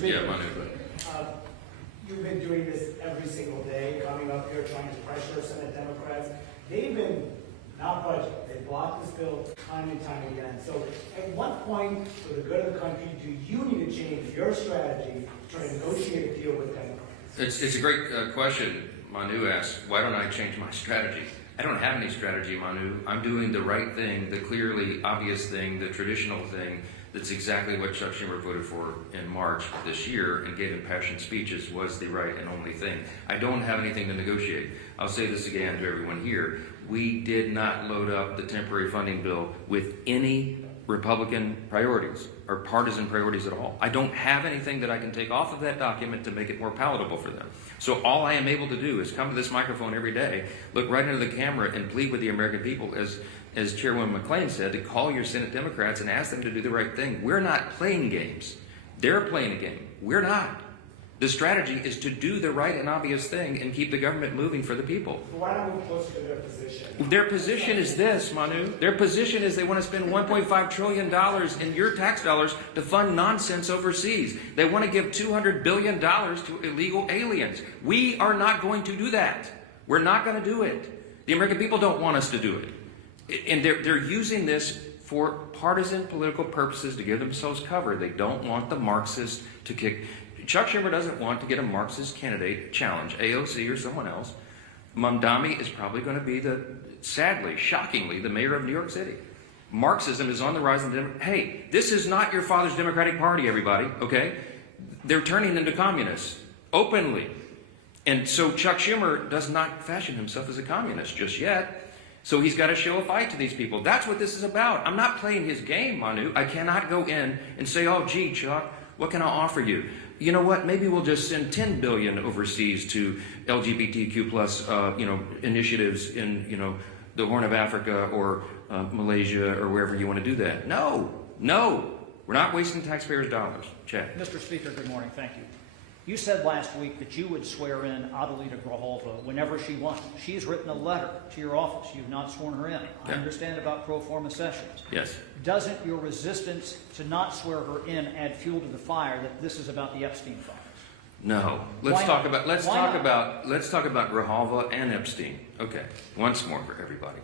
Speaker, Manu. You've been doing this every single day, coming up here trying to pressure Senate Democrats. They've been not budging. They blocked this bill time and time again. So at what point, for the good of the country, do you need to change your strategy to try to negotiate a deal with Democrats? It's a great question. Manu asked, why don't I change my strategy? I don't have any strategy, Manu. I'm doing the right thing, the clearly obvious thing, the traditional thing. That's exactly what Chuck Schumer voted for in March this year and gave impassioned speeches was the right and only thing. I don't have anything to negotiate. I'll say this again to everyone here. We did not load up the temporary funding bill with any Republican priorities or partisan priorities at all. I don't have anything that I can take off of that document to make it more palatable for them. So all I am able to do is come to this microphone every day, look right into the camera and plead with the American people, as Chairwoman McClain said, to call your Senate Democrats and ask them to do the right thing. We're not playing games. They're playing a game. We're not. The strategy is to do the right and obvious thing and keep the government moving for the people. But why not move closer to their position? Their position is this, Manu. Their position is they want to spend $1.5 trillion in your tax dollars to fund nonsense overseas. They want to give $200 billion to illegal aliens. We are not going to do that. We're not going to do it. The American people don't want us to do it. And they're using this for partisan political purposes to give themselves cover. They don't want the Marxists to kick. Chuck Schumer doesn't want to get a Marxist candidate challenge, AOC or someone else. Mamdani is probably going to be sadly, shockingly, the mayor of New York City. Marxism is on the rise. Hey, this is not your father's Democratic Party, everybody, okay? They're turning into communists, openly. And so Chuck Schumer does not fashion himself as a communist just yet. So he's got to show a fight to these people. That's what this is about. I'm not playing his game, Manu. I cannot go in and say, oh, gee, Chuck, what can I offer you? You know what? Maybe we'll just send $10 billion overseas to LGBTQ plus, initiatives in, the Horn of Africa or Malaysia or wherever you want to do that. No, we're not wasting taxpayers' dollars. Chad. Mr. Speaker, good morning. Thank you. You said last week that you would swear in Adelita Grijalva whenever she wants. She's written a letter to your office. You've not sworn her in. Yeah. I understand about pro forma sessions. Yes. Doesn't your resistance to not swear her in add fuel to the fire that this is about the Epstein files? No. Let's talk about Grijalva and Epstein. Okay. Once more for everybody.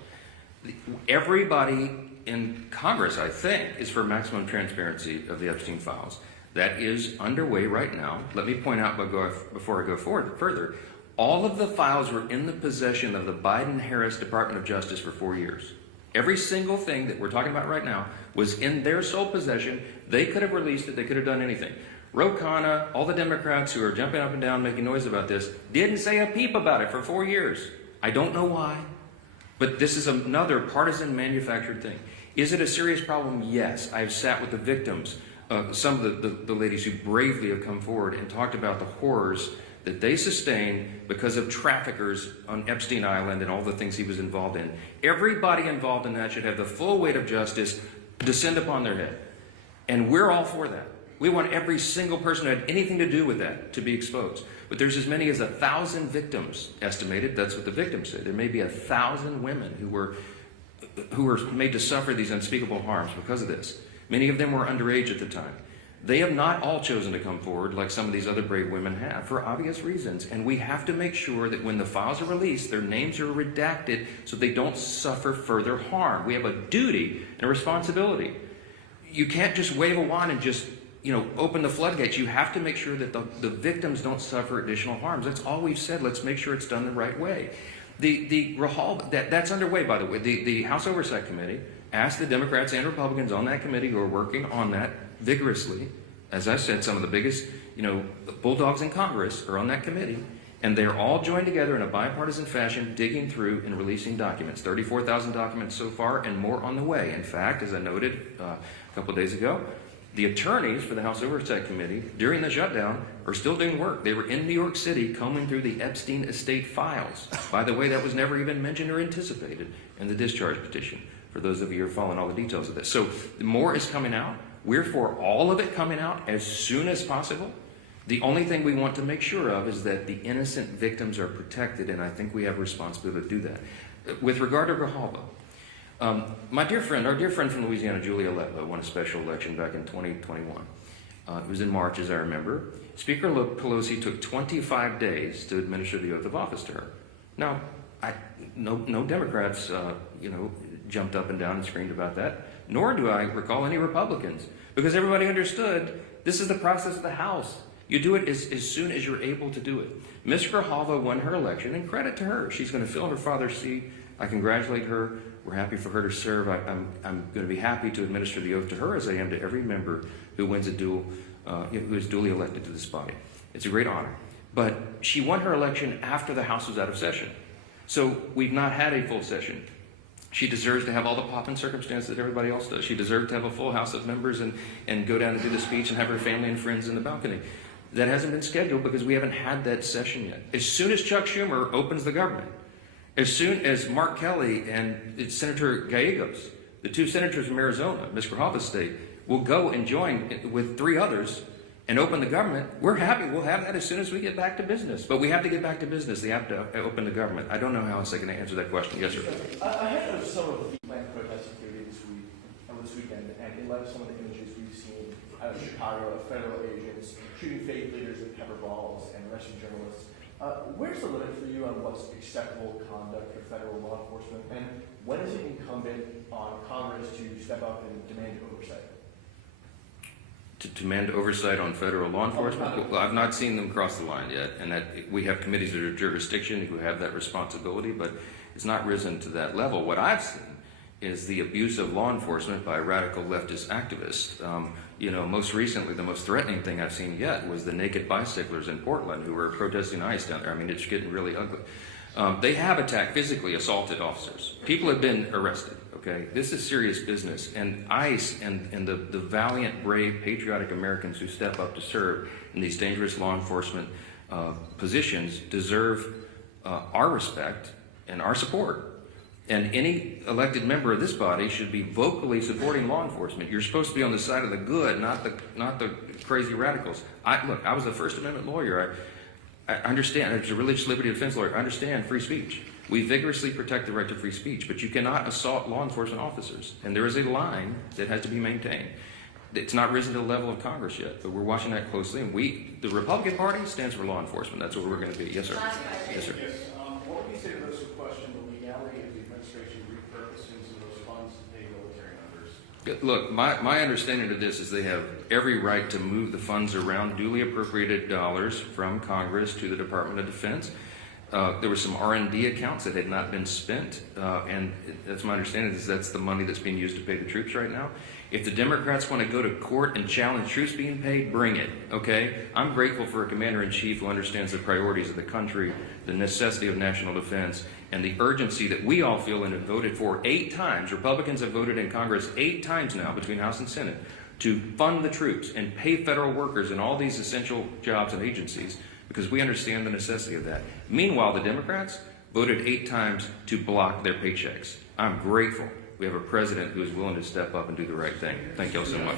Everybody in Congress, I think, is for maximum transparency of the Epstein files. That is underway right now. Let me point out before I go further, all of the files were in the possession of the Biden-Harris Department of Justice for 4 years. Every single thing that we're talking about right now was in their sole possession. They could have released it. They could have done anything. Ro Khanna, all the Democrats who are jumping up and down making noise about this, didn't say a peep about it for 4 years. I don't know why, but this is another partisan manufactured thing. Is it a serious problem? Yes. I've sat with the victims. Some of the ladies who bravely have come forward and talked about the horrors that they sustained because of traffickers on Epstein Island and all the things he was involved in. Everybody involved in that should have the full weight of justice descend upon their head. And we're all for that. We want every single person who had anything to do with that to be exposed. But there's as many as 1,000 victims estimated. That's what the victims said. There may be 1,000 women who were made to suffer these unspeakable harms because of this. Many of them were underage at the time. They have not all chosen to come forward like some of these other brave women have for obvious reasons. And we have to make sure that when the files are released, their names are redacted so they don't suffer further harm. We have a duty and a responsibility. You can't just wave a wand and just, open the floodgates. You have to make sure that the victims don't suffer additional harms. That's all we've said. Let's make sure it's done the right way. That's underway, by the way. The House Oversight Committee asked the Democrats and Republicans on that committee who are working on that vigorously. As I said, some of the biggest, bulldogs in Congress are on that committee, and they're all joined together in a bipartisan fashion, digging through and releasing documents. 34,000 documents so far, and more on the way. In fact, as I noted a couple of days ago, the attorneys for the House Oversight Committee during the shutdown are still doing work. They were in New York City combing through the Epstein estate files. By the way, that was never even mentioned or anticipated in the discharge petition, for those of you who are following all the details of this. So more is coming out. We're for all of it coming out as soon as possible. The only thing we want to make sure of is that the innocent victims are protected, and I think we have a responsibility to do that. With regard to Grijalva, our dear friend from Louisiana, Julia Letlow, won a special election back in 2021. It was in March, as I remember. Speaker Pelosi took 25 days to administer the oath of office to her. Now, no Democrats, jumped up and down and screamed about that, nor do I recall any Republicans, because everybody understood this is the process of the House. You do it as soon as you're able to do it. Ms. Grijalva won her election, and credit to her. She's going to fill her father's seat. I congratulate her. We're happy for her to serve. I'm going to be happy to administer the oath to her, as I am to every member who wins who is duly elected to this body. It's a great honor. But she won her election after the House was out of session. So we've not had a full session. She deserves to have all the pomp and circumstance that everybody else does. She deserves to have a full House of members and go down and do the speech and have her family and friends in the balcony. That hasn't been scheduled because we haven't had that session yet. As soon as Chuck Schumer opens the government, as soon as Mark Kelly and Senator Gallegos, the two senators from Arizona, Ms. Grijalva's state, will go and join with 3 others and open the government, we're happy. We'll have that as soon as we get back to business. But we have to get back to business. They have to open the government. I don't know how else I can answer that question. Yes, sir. Ahead of some of the land protest activity this weekend, and in light of some of the images we've seen out of Chicago of federal agents shooting faith leaders with pepper balls and arresting journalists, where's the limit for you on what's acceptable conduct for federal law enforcement, and when is it incumbent on Congress to step up and demand oversight? To demand oversight on federal law enforcement? Well, I've not seen them cross the line yet, and that we have committees of jurisdiction who have that responsibility, but it's not risen to that level. What I've seen is the abuse of law enforcement by radical leftist activists. Most recently, the most threatening thing I've seen yet was the naked bicyclers in Portland who were protesting ICE down there. I mean, it's getting really ugly. They have attacked, physically assaulted officers. People have been arrested, okay? This is serious business. And ICE and the valiant, brave, patriotic Americans who step up to serve in these dangerous law enforcement positions deserve our respect and our support. And any elected member of this body should be vocally supporting law enforcement. You're supposed to be on the side of the good, not the crazy radicals. I was a First Amendment lawyer. I understand. I was a religious liberty defense lawyer. I understand free speech. We vigorously protect the right to free speech, but you cannot assault law enforcement officers. And there is a line that has to be maintained. It's not risen to the level of Congress yet, but we're watching that closely. And the Republican Party stands for law enforcement. That's what we're going to be. Yes, sir. Yes, sir. Yes. What would you say to those who question the legality of the administration repurposing some of those funds to pay military members? Look, my understanding of this is they have every right to move the funds around, duly appropriated dollars from Congress to the Department of Defense. There were some R&D accounts that had not been spent, and that's my understanding is that's the money that's being used to pay the troops right now. If the Democrats want to go to court and challenge troops being paid, bring it, okay? I'm grateful for a commander-in-chief who understands the priorities of the country, the necessity of national defense, and the urgency that we all feel and have voted for 8 times. Republicans have voted in Congress 8 times now between House and Senate to fund the troops and pay federal workers in all these essential jobs and agencies because we understand the necessity of that. Meanwhile, the Democrats voted 8 times to block their paychecks. I'm grateful we have a president who is willing to step up and do the right thing. Thank you all so much.